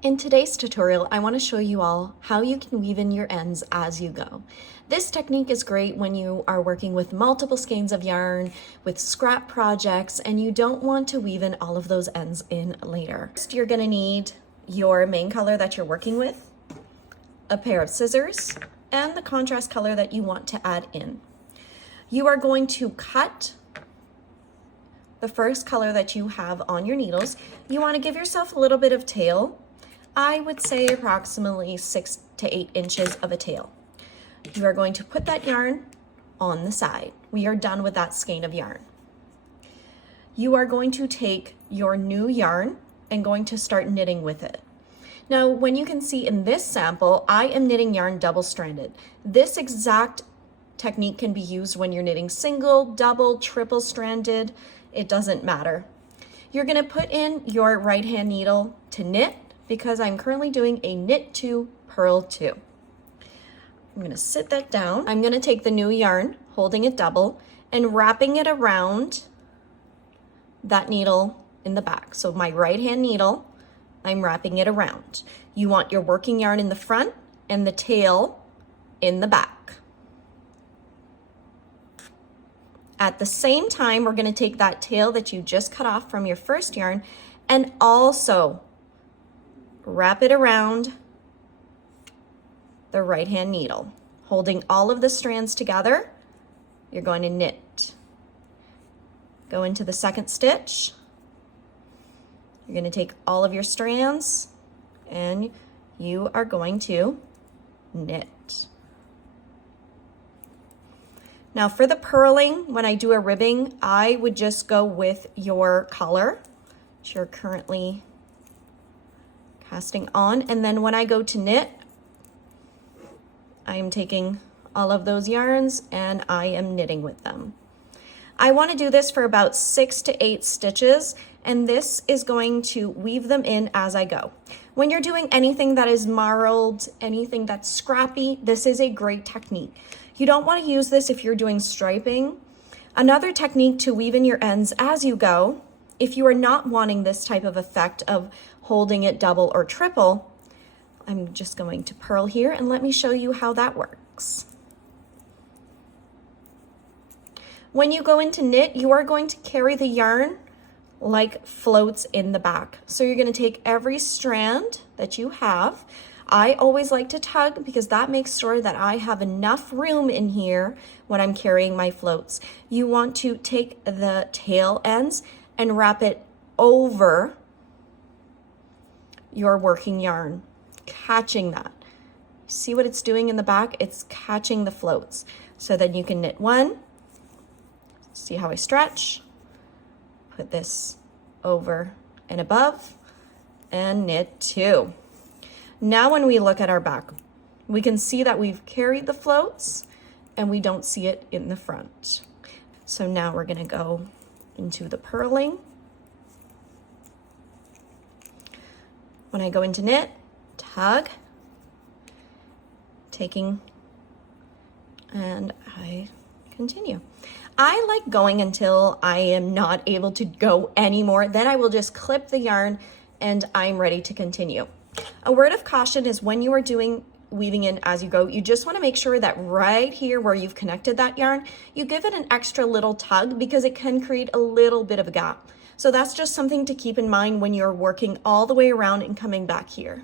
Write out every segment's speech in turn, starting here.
In today's tutorial, I want to show you all how you can weave in your ends as you go. This technique is great when you are working with multiple skeins of yarn, with scrap projects, and you don't want to weave in all of those ends in later. First, you're going to need your main color that you're working with, a pair of scissors, and the contrast color that you want to add in. You are going to cut the first color that you have on your needles. You want to give yourself a little bit of tail. I would say approximately 6 to 8 inches of a tail. You are going to put that yarn on the side. We are done with that skein of yarn. You are going to take your new yarn and going to start knitting with it. Now, when you can see in this sample, I am knitting yarn double-stranded. This exact technique can be used when you're knitting single, double, triple-stranded. It doesn't matter. You're going to put in your right hand needle to knit, because I'm currently doing a knit 2, purl 2. I'm going to sit that down. I'm going to take the new yarn, holding it double, and wrapping it around that needle in the back. So my right hand needle, I'm wrapping it around. You want your working yarn in the front and the tail in the back. At the same time, we're going to take that tail that you just cut off from your first yarn and also wrap it around the right hand needle. Holding all of the strands together, you're going to knit. Go into the second stitch. You're going to take all of your strands and you are going to knit. Now for the purling, when I do a ribbing, I would just go with your color that you're currently casting on, and then when I go to knit, I am taking all of those yarns and I am knitting with them. I want to do this for about 6 to 8 stitches, and this is going to weave them in as I go. When you're doing anything that is marled, anything that's scrappy, this is a great technique. You don't want to use this if you're doing striping. Another technique to weave in your ends as you go, if you are not wanting this type of effect of holding it double or triple, I'm just going to purl here and let me show you how that works. When you go into knit, you are going to carry the yarn like floats in the back. So you're going to take every strand that you have. I always like to tug because that makes sure that I have enough room in here when I'm carrying my floats. You want to take the tail ends and wrap it over your working yarn, catching that. See what it's doing in the back? It's catching the floats. So then you can knit one. See how I stretch? Put this over and above and knit 2. Now when we look at our back, we can see that we've carried the floats and we don't see it in the front. So now we're going to go into the purling. When I go into knit, tug, taking, and I continue. I like going until I am not able to go anymore. Then I will just clip the yarn and I'm ready to continue. A word of caution is when you are doing weaving in as you go, you just want to make sure that right here where you've connected that yarn, you give it an extra little tug because it can create a little bit of a gap. So that's just something to keep in mind when you're working all the way around and coming back here.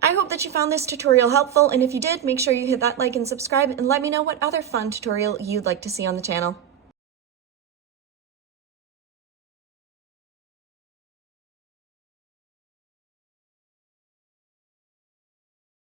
I hope that you found this tutorial helpful, and if you did, make sure you hit that like and subscribe and let me know what other fun tutorial you'd like to see on the channel.